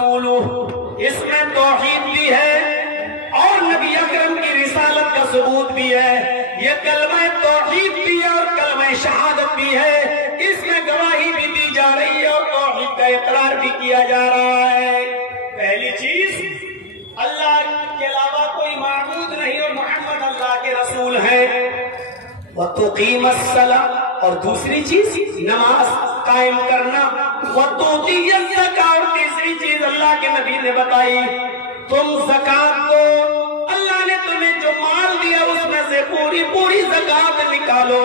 ورسولہ، اس میں توحید بھی ہے اور نبی اکرم کی رسالت کا ثبوت بھی ہے۔ یہ کلمہ توحید بھی ہے اور کلمہ شہادت بھی ہے، اس میں گواہی بھی دی جا رہی ہے اور توحید کا اقرار بھی کیا جا رہا ہے۔ پہلی چیز، اللہ کے علاوہ کوئی معبود نہیں اور محمد اللہ کے رسول ہیں۔ وَتُقِيمَ الصَّلَاةَ، اور دوسری چیز نماز قائم کرنا۔ وَتُؤْتِيَ الزَّكَاةَ، اور تیسری چیز اللہ کے نبی نے بتائی تم زکوٰۃ دو، اللہ نے تمہیں جو مال دیا اس میں سے پوری زکوٰۃ نکالو۔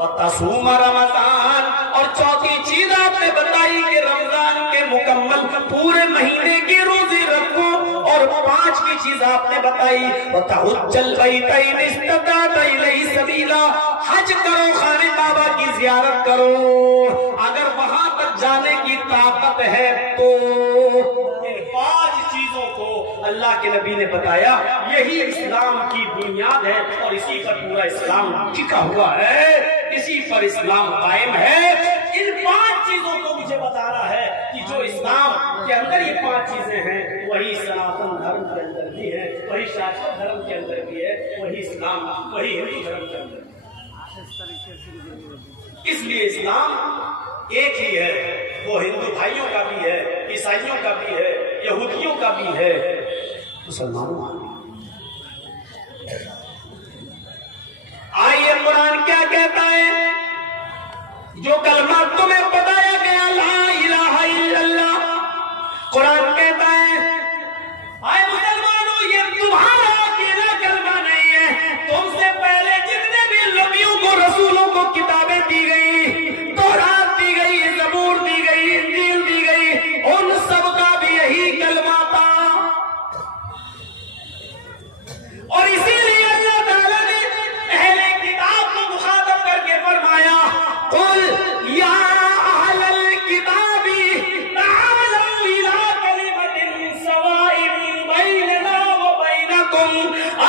وَتَصُومَ رَمَضَانَ، اور چوتھی چیز آپ نے بتائی کہ رمضان کے مکمل پورے مہینے کی روزے رکھو، اور 5 کی چیز آپ نے بتائی وَتَحُجَّ الْبَيْتَ إِنِ اسْتَطَعْتَ إِلَيْهِ سَبِيلًا، حج کرو، خانہ کعبہ کی زیارت کرو اگر وہاں تک جانے کی طاقت ہے تو۔ ان 5 چیزوں کو اللہ کے نبی نے بتایا، یہی اسلام کی بنیاد ہے اور اسی پر پورا اسلام ٹکا ہوا ہے، اسی پر اسلام قائم ہے۔ ان 5 چیزوں کو مجھے بتا رہا ہے کہ جو اسلام کے اندر یہ 5 چیزیں ہیں وہی سناتن دھرم کے اندر بھی ہے، وہی شاشوت دھرم کے اندر بھی ہے، وہی اسلام، وہی ہندو دھرم کے اندر۔ اس لیے اسلام ایک ہی ہے، وہ ہندو بھائیوں کا بھی ہے، عیسائیوں کا بھی ہے، یہودیوں کا بھی ہے، مسلمانوں کا بھی۔ آئیے قرآن کیا کہتا ہے؟ جو کلمہ تمہیں بتایا گیا لا الہ الا اللہ، قرآن کہتا ہے آئے مسلمانوں یہ تمہارا اکیلا کلمہ نہیں ہے، تم سے پہلے جتنے بھی نبیوں کو رسولوں کو کتابیں دی گئی، تورات دی گئی، زبور دی گئی، انجیل دی گئی، ان سب کا بھی یہی کلمہ تھا۔ اور اسی لیے اللہ تعالیٰ نے اہل کتاب کو مخاطب کر کے فرمایا قل یا اہل الکتاب تعالوا الی کلمۃ سواء بیننا وبینکم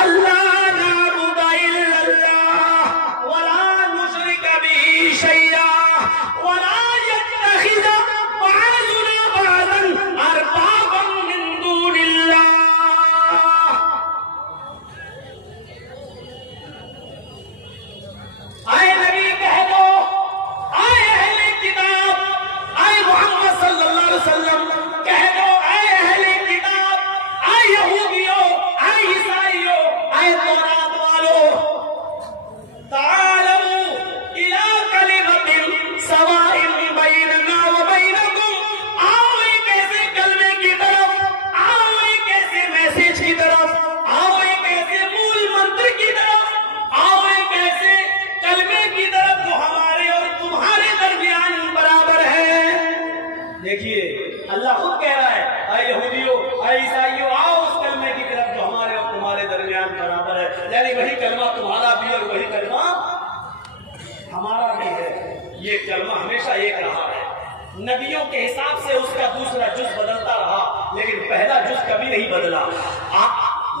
الا نعبد الا اللہ ولا نشرک به شیئا ولا يتخذ بعضنا بعضا اربابا من دون اللہ۔ آئے نبی کہہ دو، آئے اہل کتاب، آئے محمد صلی اللہ علیہ وسلم کہہ دو، آئے اہل کتاب، آئے یہودیوں، آئے عیسائیوں، آئے تورات والو، تعالوا الی کلمۃ سواء بیننا وبینکم، آؤ ایک ایسے کلمے کی طرف، آؤ ایک ایسے میسج کی طرف، آؤ ایک ایسے مول منتر کی طرف، آؤ ایک ایسے کلمے کی طرف جو ہمارے اور تمہارے درمیان برابر ہے۔ دیکھیے اللہ خود کہہ رہا ہے اے یہودیوں، اے عیسائیوں، آؤ اس کلمے کی طرف جو ہمارے اور تمہارے درمیان برابر ہے، یعنی وہی کلمہ تمہارا بھی اور وہی کلمہ ہمارا بھی ہے۔ یہ کلمہ ہمیشہ ایک رہا ہے، نبیوں کے حساب سے اس کا دوسرا جز بدلتا رہا لیکن پہلا جز کبھی نہیں بدلا۔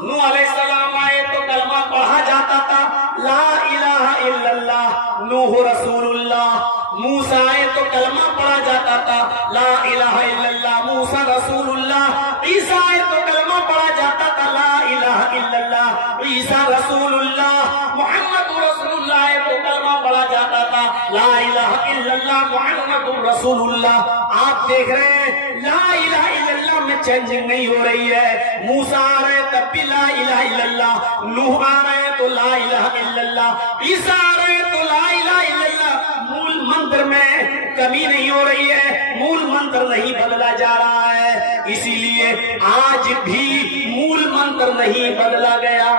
نوح علیہ السلام آئے تو کلمہ پڑھا جاتا تھا لا الہ الا اللہ، نوح رسول اللہ۔ موسیٰ آئے تو کلمہ پڑھا جاتا تھا لا الہ الا اللہ، موسیٰ رسول اللہ۔ عیسیٰ آئے تو کلمہ پڑھا جاتا تھا لا الہ الا اللہ، عیسیٰ رسول اللہ۔ محمد رسول اللہ آئے تو کلمہ پڑھا جاتا تھا لا الہ الا اللہ، محمد رسول اللہ۔ آپ دیکھ رہے ہیں لا الہ الا اللہ میں چینجنگ نہیں ہو رہی ہے، موسیٰ آ رہے تب بھی لا الہ الا اللہ، نوح آ رہے تو لا الہ الا اللہ، عیسیٰ آ رہے تو لا الہ الا اللہ۔ مول منتر میں کمی نہیں ہو رہی ہے، مول منتر نہیں بدلا جا رہا ہے، اسی لیے آج بھی مول منتر نہیں بدلا گیا،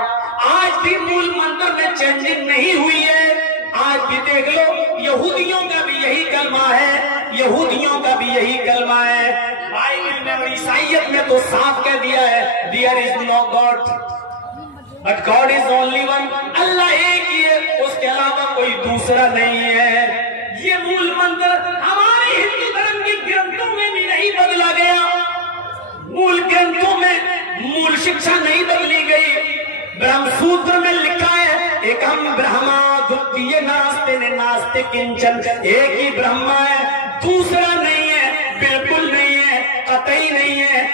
آج بھی مول منتر میں چینجنگ نہیں ہوئی ہے۔ آج بھی دیکھ لو یہودیوں کا بھی یہی کلمہ ہے، یہودیوں کا بھی یہی کلمہ ہے، بائبل میں اور عیسائیت میں تو صاف کہہ دیا ہے there is no God but God is only one، اللہ ایک ہی ہے، اس کے علاوہ کوئی دوسرا نہیں ہے۔ یہ مول منتر ہمارے ہندو دھرم کے گرنتھوں میں بھی نہیں بدلا گیا، مول گرنتھوں میں مول شکشا نہیں بدلی گئی۔ برہم سوتر میں لکھا ہے ایکم برہما دتیہ ناستے نے ناستے کنچن، ایک ہی برہما ہے، دوسرا نہیں ہے، بالکل نہیں ہے، قطعی نہیں ہے،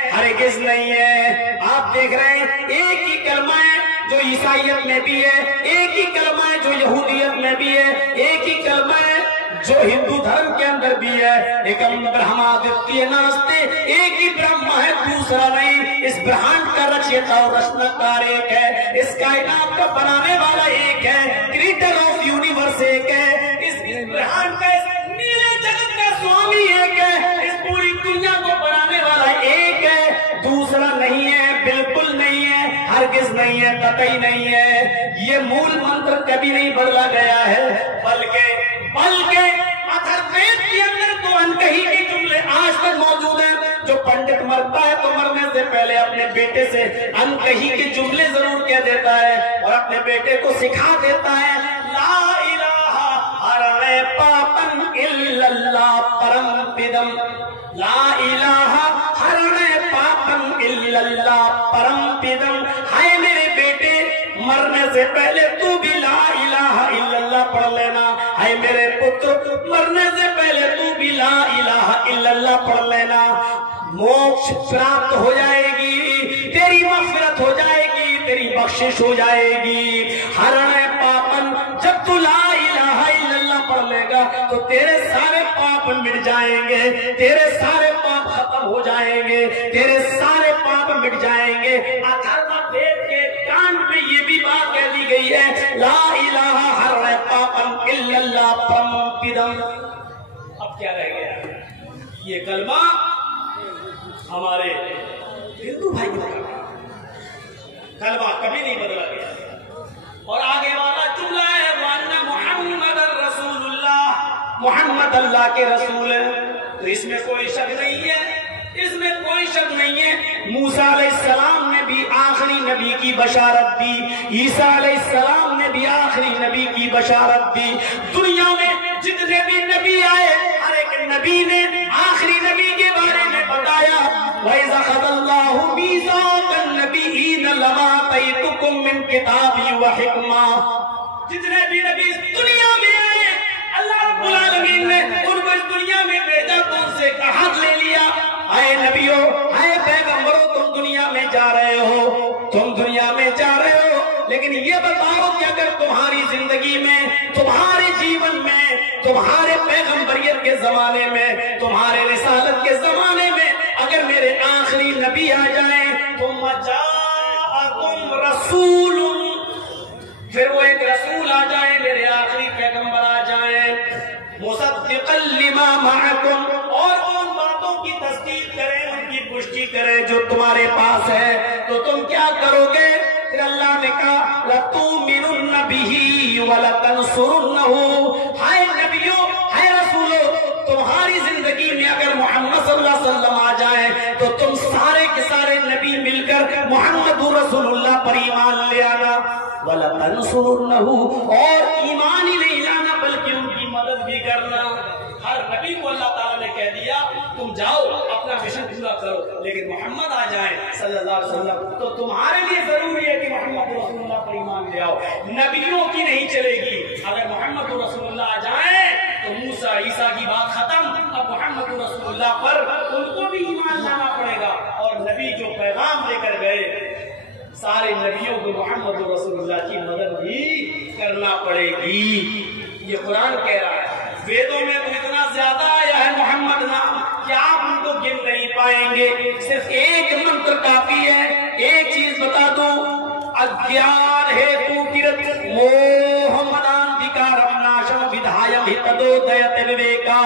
ہرگز نہیں ہے. آپ دیکھ رہے ہیں ایک ہی کلمہ ہے جو عیسائیت میں بھی ہے, ایک ہی کلمہ ہے جو یہودیت میں بھی ہے, ایک ہی کلمہ ہے جو ہندو دھرم کے اندر بھی ہے. ایکم برہمادتیہ ناستے, ایک ہی برہما ہے دوسرا نہیں. اس برہانڈ کا رچیتا اور رچنکار ایک ہے, اس کائنات کا بنانے والا ایک ہے, کریٹر آف یونیورس ایک ہے, اس برہانڈ کا نیلے جگت کا سوامی ایک ہے, اس پوری دنیا کو بنانے والا ایک ہے, دوسرا نہیں ہے, بالکل نہیں ہے, ہرگز نہیں ہے, قطعی نہیں ہے. یہ مول منتر کبھی نہیں بدلا گیا ہے, بلکہ اتھر وید کے اندر تو انکہی کے جملے آج تک موجود ہیں. جو پنڈت مرتا ہے تو مرنے سے پہلے اپنے بیٹے سے انکہی کے جملے ضرور کہہ دیتا ہے اور اپنے بیٹے کو سکھا دیتا ہے, لا الہ ہرنے پاپن الا اللہ پرم پدم, لا الہ ہرنے پاپن الا اللہ پرم پدم. ہائے میرے بیٹے, مرنے سے پہلے تو بھی لا الہ الا اللہ پڑھ لینا. ہائے میرے پتر, مرنے سے پہلے تو بھی لا الہ الا اللہ پڑھ لینا. موکش پراپت ہو جائے گی, تیری مغفرت ہو جائے گی, تیری بخشش ہو جائے گی. ہرنے پاپن, جب تو لا الہ الا اللہ پڑھ لے گا تو تیرے سارے پاپ مٹ جائیں گے, تیرے سارے پاپ ختم ہو جائیں گے, تیرے سارے پاپ مٹ جائیں گے. اتھروا وید کے کانڈ میں یہ بھی بات کہہ دی گئی ہے, لا الہ ہرنے پاپن الا اللہ پرم پدم. اب کیا رہ گیا؟ یہ کلمہ ہمارے ہندو بھائی کو کلمہ کبھی نہیں بدلا گیا. اور آگے والا جملہ ہے وَأَنَّ مُحَمَّدًا رَسُولُ اللَّهِ, محمد اللہ کے رسول ہے. تو اس میں کوئی شک نہیں ہے, اس میں کوئی شک نہیں ہے. موسیٰ علیہ السلام نے بھی آخری نبی کی بشارت دی, عیسیٰ علیہ السلام نے بھی آخری نبی کی بشارت دی. دنیا میں جتنے بھی نبی آئے, ہر ایک نبی نے آخری نبی کے بارے میں بتایا. وَإِذَا أَخَذَ اللَّهُ مِيثَاقَ النَّبِيِّينَ لَمَا آتَيْتُكُم مِّن كِتَابٍ وَحِكْمَةٍ. جتنے بھی نبی اس دنیا میں آئے, اللہ رب العالمین نے ان کو اس دنیا میں بھیجا تو ان سے عہد لے لیا. اے نبیوں, اے پیغمبروں, تم دنیا میں جا رہے ہو, تم دنیا میں جا رہے ہو, لیکن یہ بتاؤ کہ اگر تمہاری زندگی میں, تمہارے جیون میں, تمہارے پیغمبریت کے زمانے میں, تمہارے رسالت کے زمانے میں اگر میرے آخری نبی آ جائیں تو جاءکم رسول, پھر وہ ایک رسول آ جائیں, میرے آخری پیغمبر آ جائیں, مصدقا لما معکم, اور ان باتوں کی تصدیق کریں, ان کی پشٹی کریں جو تمہارے پاس ہے, تو تم کیا کرو گے؟ پھر اللہ نے کہا لَتُؤْمِنُنَّ بِهِ وَلَتَنْصُرُنَّهُ. ہائے نبیوں, ہائے رسولوں, تمہاری زندگی میں اگر محمد صلی اللہ علیہ وسلم آ جائیں تو تم سارے کے سارے نبی مل کر محمد رسول اللہ پر ایمان لے آنا. وَلَتَنْصُرُنَّهُ, اور ایمان ہی نہیں لانا بلکہ ان کی مدد بھی کرنا. ہر نبی کو اللہ تعالیٰ نے کہہ دیا تم جاؤ اپنا مشن پورا کرو, لیکن محمد آ جائیں صلی اللہ علیہ وسلم تو تمہارے لیے ضروری ہے کہ محمد رسول اللہ پر ایمان لے آؤ. نبیوں کی نہیں چلے گی, اگر محمد رسول اللہ آ جائیں تو موسیٰ عیسیٰ کی بات ختم, اب محمد رسول اللہ پر ان کو بھی ایمان لانا پڑے گا. اور نبی جو پیغام لے کر گئے, سارے نبیوں کو محمد رسول اللہ کی مدد بھی کرنا پڑے گی. یہ قرآن کہہ رہا ہے. ویدوں میں تو اتنا زیادہ آیا ہے محمد نام کہ آپ ان کو گن نہیں پائیں گے. صرف ایک منتر کافی ہے. ایک چیز بتا دوں, اگیان ہیتو تیرت موہمدانتکارم ناشم ودھایم ہتدودیت وویکا.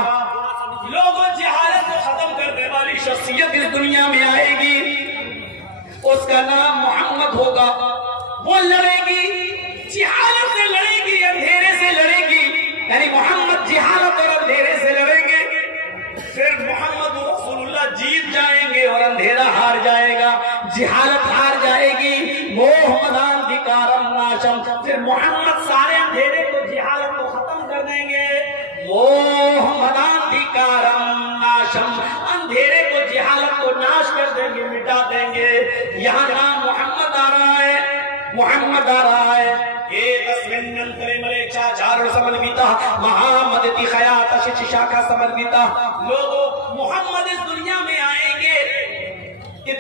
لوگوں جہالت کو ختم کرنے والی شخصیت اس دنیا میں آئے گی, اس کا نام محمد ہوگا. وہ لڑے گی, جہالت سے لڑے گی, اندھیرے سے لڑے گی, یعنی محمد جہالت اور اندھیرے سے لڑیں گے. پھر محمد رسول اللہ جیت جائیں گے اور اندھیرا ہار جائے گا, جہالت ہار جائے گی. محمدان دکارم ناشم, پھر محمد سارے اندھیرے کو, جہالت کو ختم کر دیں گے. محمدان دکارم ناشم, اندھیرے کو, جہالت کو ناش کر دیں گے, مٹا دیں گے. یہاں نام محمد آ رہا ہے, محمد آ رہا ہے. لوگوں محمد اس دنیا میں آئیں گے,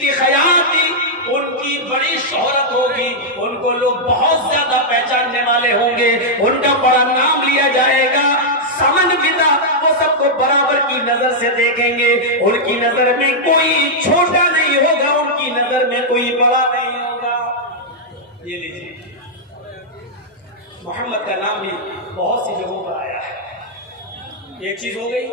کی خیاطی، ان کی بڑی شہرت ہوگی، ان کو لوگ بہت زیادہ پہچاننے والے ہوں گے، ان کا بڑا نام لیا جائے گا۔ سمن پتا وہ سب کو برابر کی نظر سے دیکھیں گے، ان کی نظر میں کوئی چھوٹا نہیں ہوگا، ان کی نظر میں کوئی بڑا نہیں ہوگا۔ یہ لیجیے، محمد کا نام بھی بہت سی جگہوں پر آیا ہے۔ ایک چیز ہو گئی،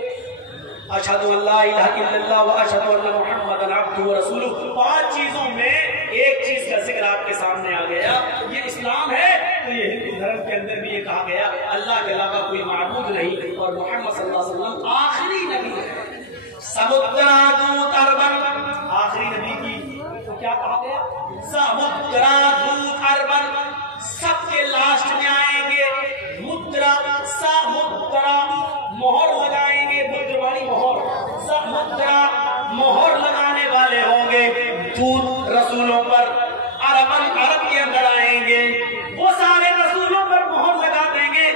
اشہد ان لا الہ الا اللہ و اشہد ان محمد عبدہ و رسولہ۔ 5 چیزوں میں ایک چیز کا ذکر آپ کے سامنے آ گیا، یہ اسلام ہے تو یہ ہندو دھرم کے اندر بھی یہ کہا گیا اللہ کے علاوہ کوئی معبود نہیں، اور محمد صلی اللہ علیہ وسلم آخری نبی ہے۔ سمدرادوت اربن، آخری نبی کی تو کیا کہا گیا؟ سمدرادوت اربن، سب کے لاسٹ میں آئیں گے مدرا، سمدرا مہر لگائیں گے، مدروانی مہر، سمدرا مہر لگانے والے ہوں گے دودھ رسولوں پر، عربن عرب کے اندر آئیں گے، وہ سارے رسولوں پر مہر لگا دیں گے،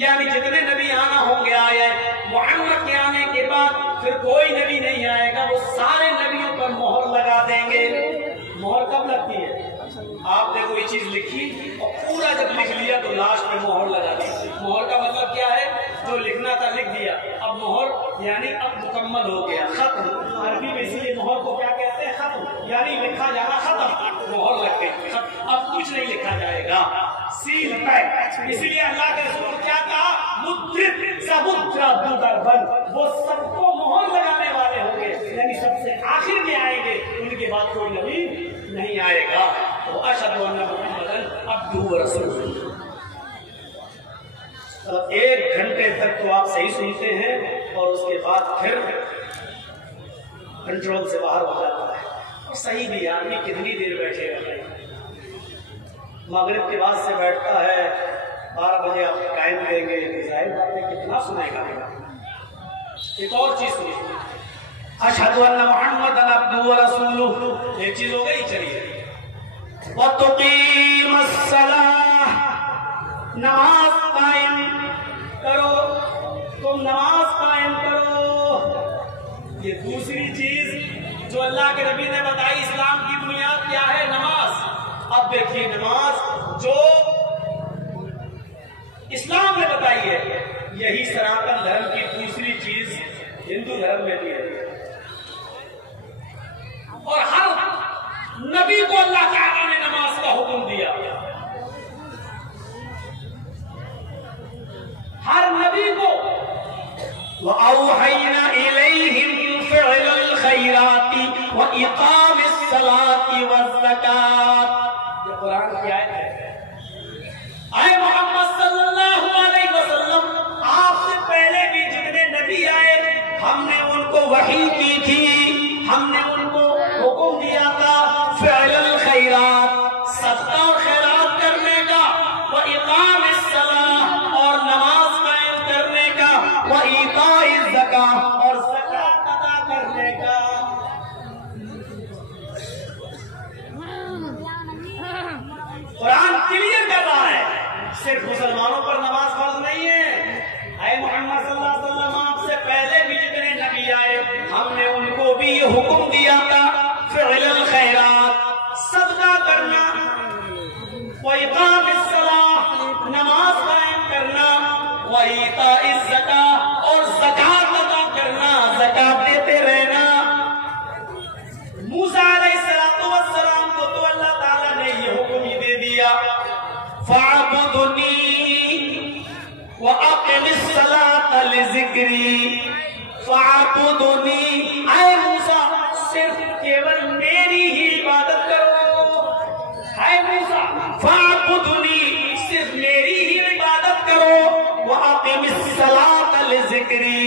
یعنی جتنے نبی آنا ہوں گے آئے، محمد کے آنے کے بعد پھر کوئی نبی نہیں آئے گا، وہ سارے نبیوں پر مہر لگا دیں گے۔ مہر کب لگتی ہے؟ آپ نے کوئی چیز لکھی اور پورا جب لکھ لیا تو لاسٹ میں مہر لگا دی۔ مہر کا مطلب کیا ہے؟ جو لکھنا تھا لکھ دیا، اب مہر یعنی اب مکمل ہو گیا، ختم۔ عربی میں اسی لیے مہر کو کیا کہتے ہیں؟ ختم، یعنی لکھا جانا ختم، مہر لگ گئی، اب کچھ نہیں لکھا جائے گا، سیل پیک۔ اسی لیے اللہ کے رسول کیا کہا؟ مدرب سمدرا دودربن، وہ سب کو مہر لگانے والے ہوں گے، یعنی سب سے آخر میں آئیں گے، ان کے بعد کوئی نبی نہیں آئے گا۔ وَأَشْهَدُ أَنَّ مُحَمَّدًا عَبْدُهُ وَرَسُولُهُ۔ 1 گھنٹے تک تو آپ صحیح سنتے ہیں اور اس کے بعد پھر کنٹرول سے باہر ہو جاتا ہے، اور صحیح بھی آدمی کتنی دیر بیٹھے گا؟ مغرب کے بعد سے بیٹھتا ہے، 12 بجے آپ ٹائم دیں گے، ظاہر بات ہے کتنا سنے گا۔ ایک اور چیز سنیے، اشہد ان محمد عبدہ ورسولہ، ایک چیز ہو گئی، چلیے۔ وَتُقِيمَ الصَّلَاةَ، نماز قائم کرو، تم نماز قائم کرو۔ یہ دوسری چیز جو اللہ کے نبی نے بتائی، اسلام کی بنیاد کیا ہے؟ نماز۔ اب دیکھیے نماز جو اسلام نے بتائی ہے، یہی سناتن دھرم کی دوسری چیز ہندو دھرم میں بھی ہے، اور ہر نبی کو اللہ تعالیٰ نے نماز کا حکم دیا، ہر نبی کو۔ وَأَوْحَيْنَا إِلَيْهِمْ فِعْلَ الْخَيْرَاتِ وَإِقَامِ الصَّلَاةِ وَالزَّكَاةِ۔ یہ قرآن کی آیت ہے۔ اے محمد صلی اللہ علیہ وسلم، آپ سے پہلے بھی جتنے نبی آئے ہم نے ان کو وحی کی تھی، ہم نے ان کو حکم دیا تھا فعل الخیرات، صدقہ اور خیرات کرنے کا، وإقام الصلاة، اور نماز قائم کرنے کا، وإیتاء الزکاة، اور زکات ادا کرنے کا۔ قرآن کلیئر کر رہا ہے، صرف مسلمانوں پر نماز فرض نہیں ہے۔ اے محمد صلی اللہ علیہ وسلم، آپ سے پہلے بھی جتنے نبی آئے ہم نے ان کو بھی یہ حکم دیا تھا فعل الخیرات، صدقہ کرنا، وإقام الصلاة، نماز قائم کرنا، وإیتاء الزکاة، اور زکات ادا کرنا، زکات دیتے رہنا۔ موسیٰ علیہ السلام کو تو اللہ تعالیٰ نے یہ حکم ہی دے دیا، فَاعْبُدُنِي وَأَقِمِ الصَّلَاةَ لِذِكْرِي، فَاعْبُدُنِي، اے موسیٰ صرف کیول میری ہی عبادت کرو، اے موسیٰ فَاعْبُدُنِي، صرف میری ہی عبادت کرو، وَأَقِمِ الصَّلَاةَ لِذِكْرِي،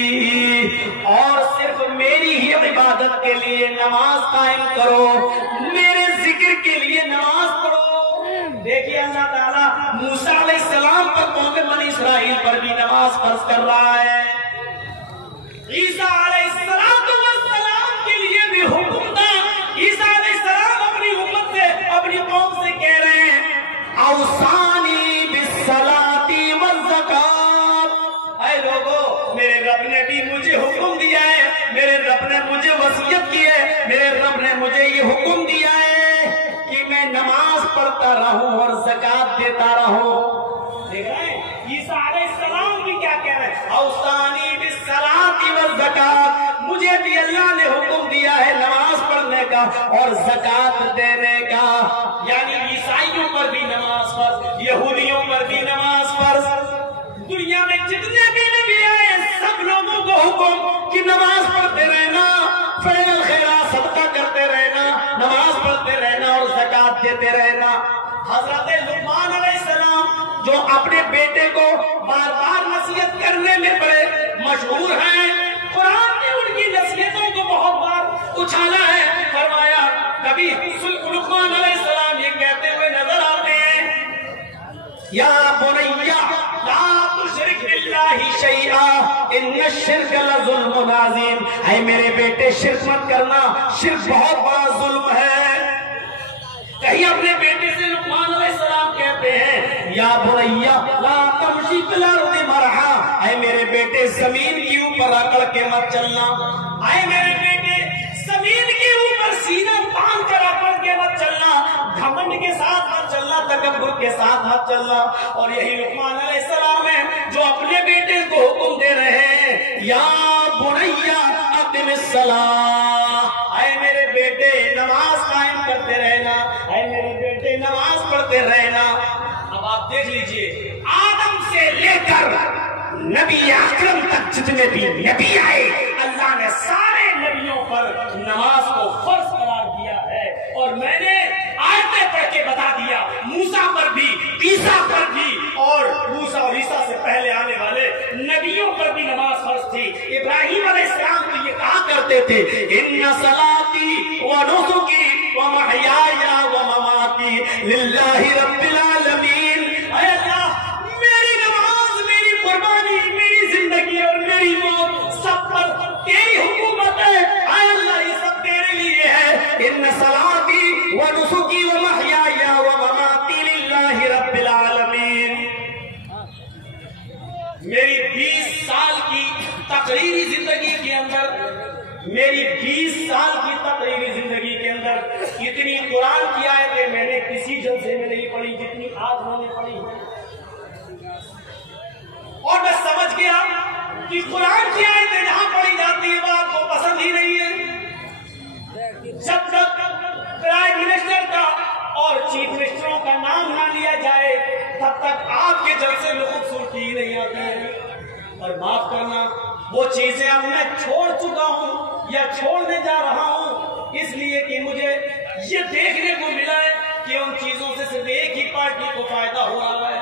اور صرف میری ہی عبادت کے لیے نماز قائم کرو، میرے ذکر کے لیے نماز پڑھو۔ دیکھیے اللہ تعالیٰ موسیٰ علیہ السلام پر قوم بنی اسرائیل پر بھی نماز فرض کر رہا ہے، عیسیٰ علیہ السلام کے لیے بھی حکم تھا۔ عیسیٰ علیہ السلام اپنی امت سے، اپنی قوم سے کہہ رہے ہیں اوصانی بالصلاۃ والزکات، اے لوگو میرے رب نے بھی مجھے حکم دیا ہے، میرے رب نے مجھے وصیت کی ہے، میرے رب نے مجھے یہ حکم رہوں اور زکات دیتا رہوں. دیکھ رہے ہیں عیسیٰ علیہ السلام بھی کیا کہہ رہے ہیں؟ اوصانی بالصلاۃ والزکات، مجھے بھی اللہ نے حکم دیا ہے نماز پڑھنے کا اور زکات دینے کا. یعنی عیسائیوں پر بھی نماز فرض، یہودیوں پر بھی نماز فرض. دنیا میں جتنے بھی نبی آئے سب لوگوں کو حکم کہ نماز پڑھتے رہنا، فعل خیرات صدقہ کرتے رہنا، نماز پڑھتے رہنا اور زکات دیتے رہنا. حضرت لقمان علیہ السلام جو اپنے بیٹے کو بار بار نصیحت کرنے میں بڑے مشہور ہیں، قرآن نے ان کی نصیحتوں کو بہت بار اچھالا ہے. فرمایا کبھی لقمان علیہ السلام یہ کہتے ہوئے نظر آتے ہیں، یا بنیا لا تشرک باللہ شیئا ان الشرک لظلم عظیم، اے میرے بیٹے شرک مت کرنا، شرک بہت بڑا ظلم ہے. کہیں اپنے بیٹے سے لقمان علیہ السلام کہتے ہیں یا بنیا لا تمشی فی الارض مرحا، اے میرے بیٹے زمین کے اوپر اکڑ کے مت چلنا، اے میرے بیٹے زمین کے اوپر سینہ تان کر اکڑ کے مت چلنا، گھمنڈ کے ساتھ مت چلنا، تکبر کے ساتھ مت چلنا. اور یہی لقمان علیہ السلام ہے جو اپنے بیٹے کو حکم دے رہے ہیں یا بنیا اقم الصلاۃ، اے میرے بیٹے نماز قائم کرتے رہنا، اے میرے بیٹے نماز پڑھتے رہنا. اب آپ دیکھ لیجئے آدم سے لے کر نبی اکرم تک جتنے بھی نبی آئے اللہ نے سارے نبیوں پر نماز کو فرض قرار دیا ہے. اور میں نے آیتیں پڑھ کے بتا دیا موسیٰ پر بھی، عیسیٰ پر بھی، اور موسیٰ اور عیسیٰ سے پہلے آنے والے نبیوں پر بھی نماز فرض تھی. ابراہیم علیہ السلام تو یہ کہا کرتے تھے ان صلاتی ونسکی ومحیایا ومماتی للہ رب العالمین، اے اللہ میری نماز، میری قربانی، میری زندگی اور میری موت سب پر تیری حکومت ہے. اے اللہ یہ سب تیرے لیے ہے. ان صلاتی ونسکی ومحیایا ومماتی للہ رب العالمین. میری 20 سال کی تقریری زندگی کے اندر، میری 20 سال کی تقریری زندگی کے اندر اتنی قرآن کی آیتیں میں نے کسی جلسے میں نہیں پڑھی جتنی آج میں نے پڑھی. اور میں سمجھ گیا کہ قرآن کی آیتیں جہاں پڑھی جاتی ہیں وہ آپ کو پسند ہی نہیں ہے. جب تک پرائم منسٹر کا اور چیف منسٹروں کا نام نہ لیا جائے تب تک آپ کے جلسے میں خوبصورتی ہی نہیں آتی ہے. اور معاف کرنا وہ چیزیں اب میں چھوڑ چکا ہوں یا چھوڑنے جا رہا ہوں، اس لیے کہ مجھے یہ دیکھنے کو ملا ہے کہ ان چیزوں سے صرف ایک ہی پارٹی کو فائدہ ہو رہا ہے،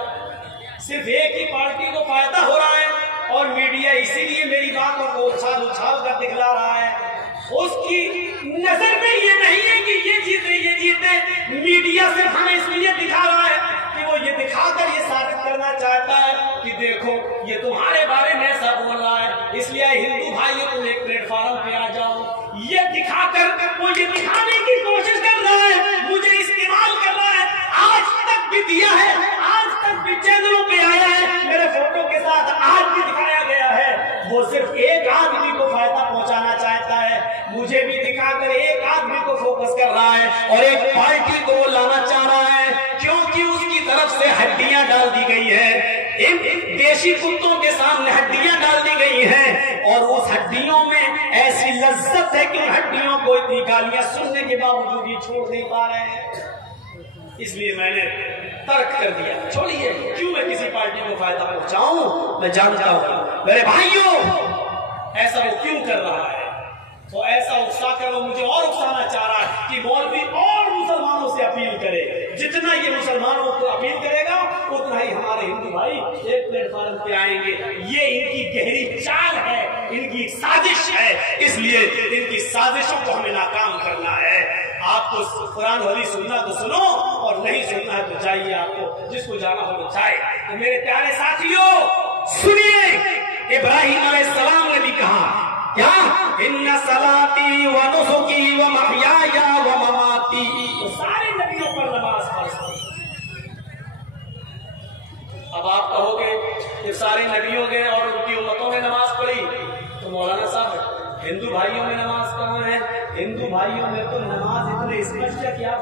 صرف ایک ہی پارٹی کو فائدہ ہو رہا ہے. اور میڈیا اسی لیے میری باتوں کو اچھال اچھال کر دکھلا رہا ہے. اس کی نظر میں یہ نہیں ہے کہ یہ چیزیں میڈیا صرف ہمیں اس لیے دکھا رہا ہے کہ وہ یہ دکھا کر یہ ثابت کرنا چاہتا ہے کہ دیکھو یہ تمہارے بارے میں ایسا بول رہا ہے، اس لیے ہندو بھائیوں تم ایک پلیٹ فارم پہ آ جاؤ. یہ دکھا کر وہ یہ دکھانے کی کوشش کر رہا ہے، مجھے استعمال کر رہا ہے. آج تک بھی دیا ہے، آج تک بھی چینلوں پہ آیا ہے، میرے فوٹو کے ساتھ آج بھی دکھایا گیا ہے. وہ صرف ایک آدمی کو فائدہ پہنچانا چاہتا ہے، مجھے بھی دکھا کر ایک آدمی کو فوکس کر رہا ہے اور ایک پارٹی کو وہ لانا چاہ رہا ہے کیونکہ اس کی طرف سے ہڈیاں ڈال دی گئی ہیں. ان دیشی کتوں کے سامنے ہڈیاں ڈال دی گئی ہیں اور اس ہڈیوں میں ایسی لذت ہے کہ ان ہڈیوں کو اتنی گالیاں سننے کے باوجود یہ چھوڑ نہیں پا رہے ہیں. اس لیے میں نے ترک کر دیا، چھوڑیے کیوں میں کسی پارٹی کو فائدہ پہنچاؤں. میں جانتا ہوں میرے بھائیوں ایسا وہ کیوں کر رہا ہے، وہ ایسا اکسا کر وہ مجھے اور اکسانا چاہ رہا ہے کہ مولوی اور مسلمانوں سے اپیل کرے. جتنا یہ مسلمانوں کو اپیل کرے گا اتنا ہی ہمارے ہندو بھائی ایک پلیٹ فارم پہ آئیں گے. یہ ان کی گہری چال ہے، ان کی سازش ہے، اس لیے ان کی سازشوں کو ہمیں ناکام کرنا ہے. آپ کو قرآن حدیث سننا تو سنو اور نہیں سننا ہے تو جائیے، آپ کو جس کو جانا ہو تو جائے. تو میرے پیارے ساتھیوں سنیے، ابراہیم علیہ السلام نے بھی کہا کیا ان صلاتی و نسکی و محیایا و مماتی، سارے نبیوں پر نماز فرض تھی. اب آپ کہو گے کہ سارے نبیوں کے اور ان کی امتوں نے نماز پڑھی تو مولانا صاحب ہندو بھائیوں میں نماز کہاں ہے؟ ہندو بھائیوں میں تو نماز اتنے اسپشٹ ہے کہ آپ